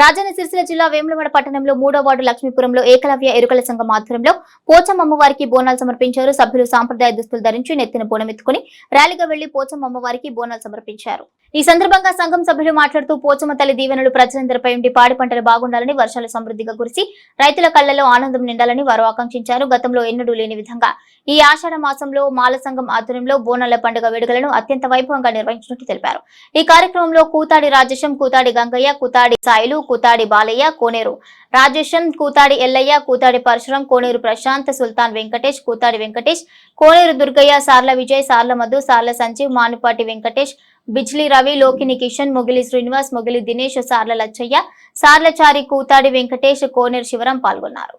రాజన్న సిరిసిల్ల జిల్లా వేములవాడ పట్టణంలో 3వ వార్డు లక్ష్మీపురంలో ఏకలవ్య ఎరుకల సంఘం ఆధ్వర్యంలో పోచమ్మ అమ్మవారికి బోనాలు సమర్పించారు. సభ్యులు సాంప్రదాయ దుస్తులు ధరించి నెత్తిన బోనం ఎత్తుకుని ర్యాలీగా వెళ్లి పోచమ్మ అమ్మవారికి బోనాలు సమర్పించారు. ఈ సందర్భంగా సంఘం సభ్యులు మాట్లాడుతూ పోచమ్మ తల్లి దీవెనలు ప్రజలందరిపై ఉండి పాడి పంటలు బాగుండాలని, వర్షాలు సమృద్ధిగా కురిసి రైతుల కళ్లలో ఆనందం నిండాలని వారు ఆకాంక్షించారు. గతంలో ఎన్నడూ లేని విధంగా ఈ ఆషాఢ మాసంలో మాల సంఘం ఆధ్వర్యంలో బోనాల పండుగ వేడుకలను అత్యంత వైభవంగా నిర్వహించినట్టు తెలిపారు. ఈ కార్యక్రమంలో కూతాడి రాజేశం, కూతాడి గంగయ్య, కూతాడి సాయిలు, కూతాడి బాలయ్య, కోనేరు రాజేశం, కూతాడి ఎల్లయ్య, కూతాడి పరశురం, కోనేరు ప్రశాంత్, సుల్తాన్ వెంకటేష్, కూతాడి వెంకటేష్, కోనేరు దుర్గయ్య, సార్ల విజయ్, సార్ల మధు, సార్ల సంజీవ్, మానుపాటి వెంకటేష్, బిజ్లీ రవి, లోకిని కిషన్, మొగిలి శ్రీనివాస్, మొగిలి దినేష్, సార్ల లచ్చయ్య, సార్లచారి, కూతాడి వెంకటేష్, కోనేరు శివరం పాల్గొన్నారు.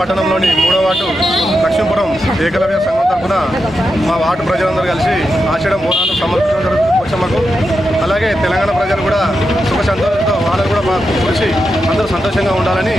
పట్టణంలోని 3వ వార్డు లక్ష్మీపురం ఏకలవ్య సంఘం తరఫున మా వార్డు ప్రజలందరూ కలిసి ఆషాఢ బోనాలు సమర్పించడం జరుగుతుంది పోచమ్మకు. అలాగే తెలంగాణ ప్రజలు కూడా సుఖ సంతోషంతో వాళ్ళకు కూడా మాకు కలిసి అందరూ సంతోషంగా ఉండాలని